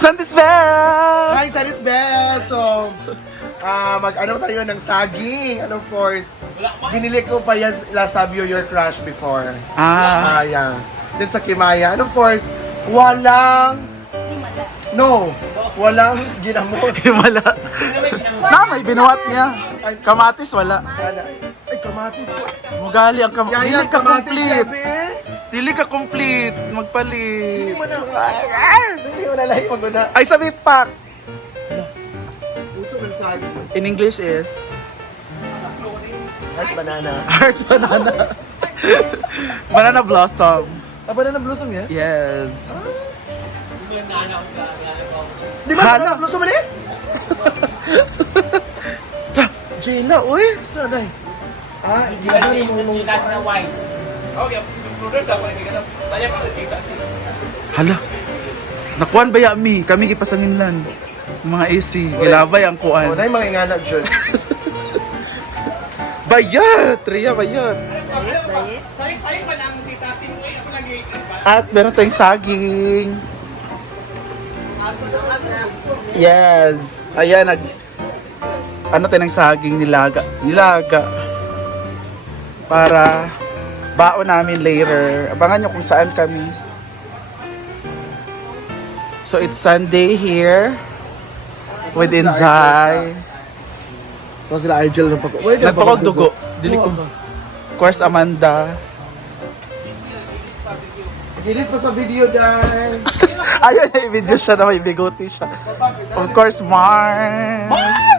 Sandis Bell! Hi, Sanis Bell! So, ah mag-ano tayo ng saging. And of course, binili ko pa yan La Sabio Your Crush before. Ah. Ah, yeah. Then sa Kimaya. And of course, walang... No, walang ginamos. Wala. Na, may binuhat niya. Kamatis, wala. Wala. Ay, kamatis ko. Mugali ang kam... Yan, Dili yan, ka kamatis, complete. Sabi. Dili ka complete. Hindi Magpalit. mo na. Hindi mo na lahi mo na. Ay, sabi pak. Puso ng saging. In English is... Heart banana. Heart banana. banana blossom. Ah, banana blossom yan? Yes. Di ba? Banana blossom ulit? Jayla, uy. Saan na Ah, hindi na rin mo nung... Hala. Nakuan ba ya mi? Kami gipasanginlan. Mga AC. Gilabay ang Oh, kuan. na yung mga ingana, Jun. Bayat! Ria, bayat. At meron tayong saging. Yes. Ayan, nag... Ano tayo ng saging nilaga. Nilaga. Para baon namin later. Abangan nyo kung saan kami. So it's Sunday here with Inday. Tapos sila Argel ng pag... Wait, Nagpakagdugo. Dili ko. Of course, Amanda. Gilit pa sa video, guys. Ayun, i-video siya na may bigote siya. Of course, Mars.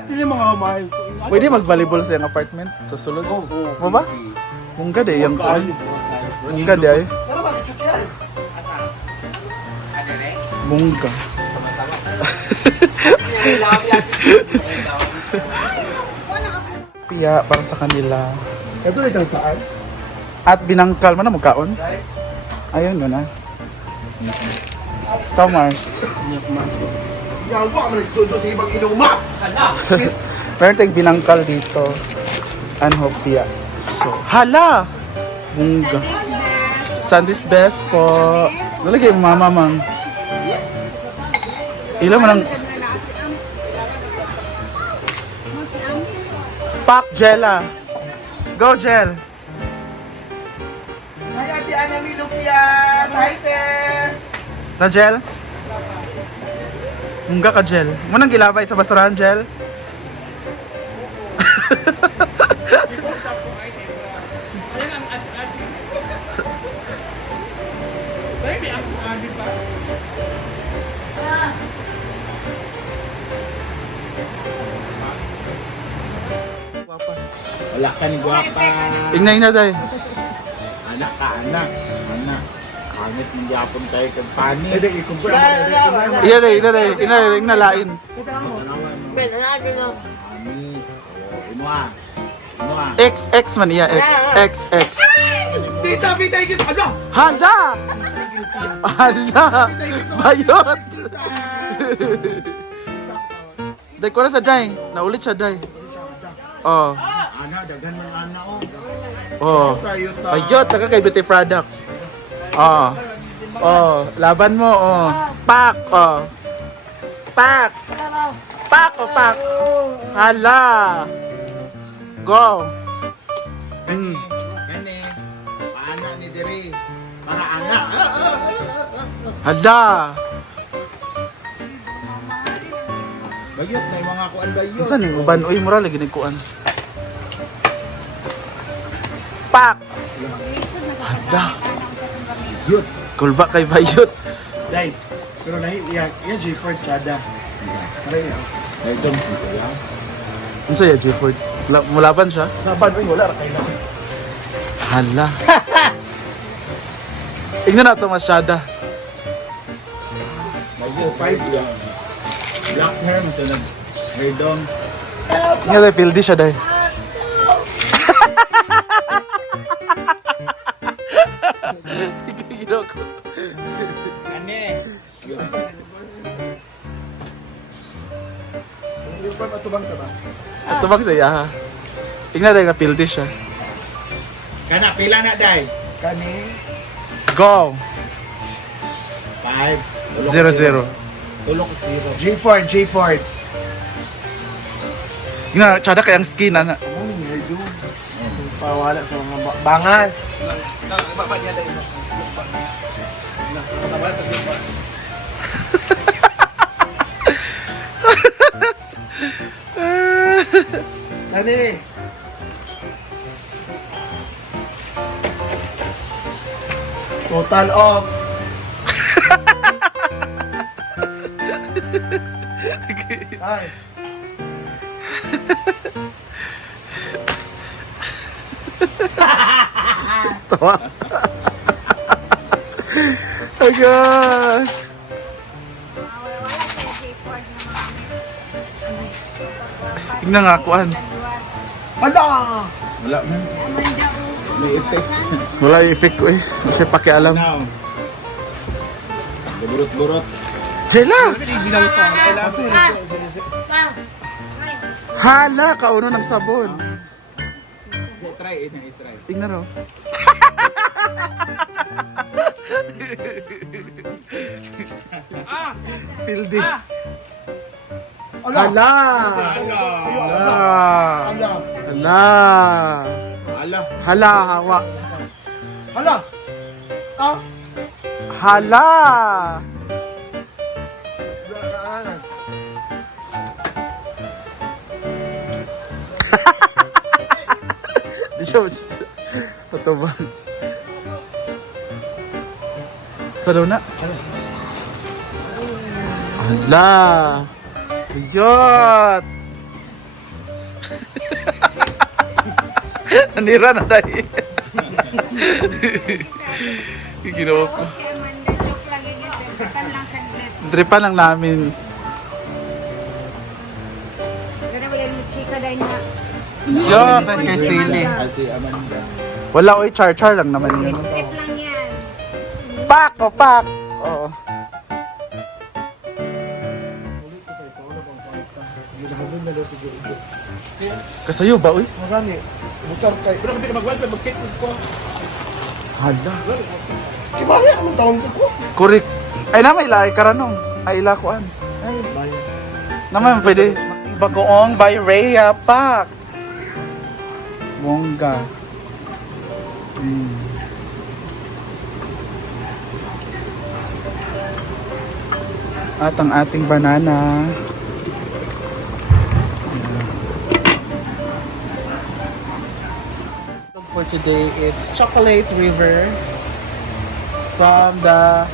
Sila mga Mars. Pwede mag-volleyball sa iyong apartment sa sulod. Mo ba? Mungga de, yung kuan. Mungga de ay. Pero mag-shoot yan. Mungga. Piya para sa kanila. Ito ang saan? At binangkal mo na magkaon. Ayun mo na. Ikaw, Mars. Yawa ka man sa studio sa ibang inuma. Meron tayong binangkal dito. Anhopia. So, hala! Bunga. Sunday's best po. Nalagay yung mama, mang. Ilan mo ng Pak Jella. Go, Jel. Hi, Ate Ana Milupia. Hi, there. Sa Jel? Bunga ka, Jel. Munang gilabay sa basurahan, Jel. Wala ka ni Guapa. Ingna, ingna, day. Anak ka, anak. Anak. Kamit ng Japon tayo kag pani. Pwede i-compare ako. Iya, day, ina, day. Ina, ina, lain. Ben, ano na? Amis. Oh, Inuha. Inuha. X, X man iya, X, X, X. Tita, tita, ikis. Ano? Hala! Hala! Bayot! Ko na sa day. Naulit siya, day. Oh, Ana, daghan ng anak oh. oh. Ta. Bayot, taga kay beauty product. Oh. Oh, laban mo, oh. Pak, oh. Pak! Pak, oh, pak. Hala! Go! Mm. Kani. Paana ni Diri. Para anak. Ah. Hala! Bayot na yung mga kuan bayot. Saan yung uban? Uy, mura lagi nagkuan. Pak! Ada. Bayot. Kulba kay Bayot. Dai. Pero nahi, iya, iya, J4 Chada. Aray, Ay, dom. Wala. Ano sa'yo, Jefford? La- Mulaban siya? Laban, uy, wala, rakay na. Hala. Ingnan na ito masyada. Bayot. Five lang. Black hair, masunod. Hair dom. Nga pildi siya dahil. Ikaw ko. Kani. Yung pa matubang sa ba? Ito bang saya ha? Nga pildi siya. Kana, pila na, day? Kani. Go! Five. Zero zero. Tulok zero. J Ford, J Ford. Nga, tsada kayang skin, ana. Ano hairdo? Pawala sa mga ba- bangas. Nani? Total off. Ay. Tawa. oh God. Tingnan nga, kuan. Ala! Wala man. Amanda o May effect. Wala yung effect ko eh. Hindi siya pakialam. Burot-burot. Jela! Hala, kauno ng sabon. Try, ina, i-try. Tingnan raw. Pildi. Ala! Hala! Ala. Hala! Ala! Hala! Ala. Hala, hawa. Ala! Ah! Hala! Di siya mas... Ito ba? Sa luna? Hala! Ayot! Nanira na dahil. Ginawa ko. Dripan lang namin. Yo, thank kay Sili. Wala oy, char-char lang naman yun. Trip lang yan. Pak! O, pak! Oo. Kasayo ba, uy? Magani. Busar kay. Pero kapag mag-wifi, mag-check ko. Hala. Ibaya naman taon ko. Kurik. Ay, na may ilay karanong. Ay, ila ko an. Ay. Naman, pwede. Bagoong by Rhea Pak. Bongga. Mm. At ang ating banana. For today, it's Chocolate River from the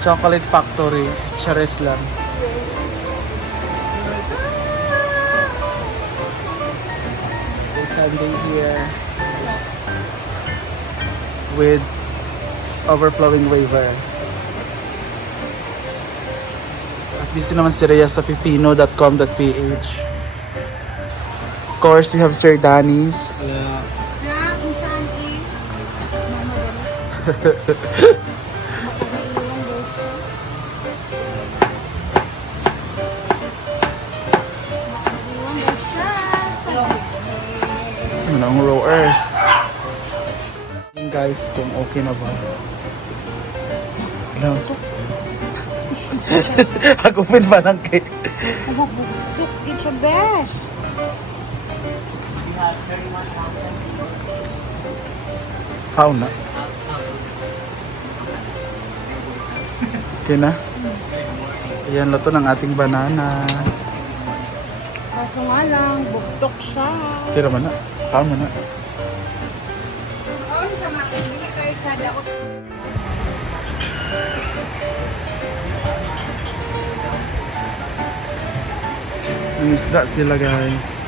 Chocolate Factory, Chares lang. There's Sunday here with overflowing river. At busy naman si Rhea sa pipino.com.ph. Of course, we have Sir Danny's. Na, Anong rowers? Guys, kung okay na ba? Ilang Hagupin pa ng cake. Bukbuk, Get siya, besh. Kaon na. Okay na. Ayan, luto ng ating banana. Kaso nga lang, buktok siya. Kira na. Mo na. Sa daot. Ang isda sila guys.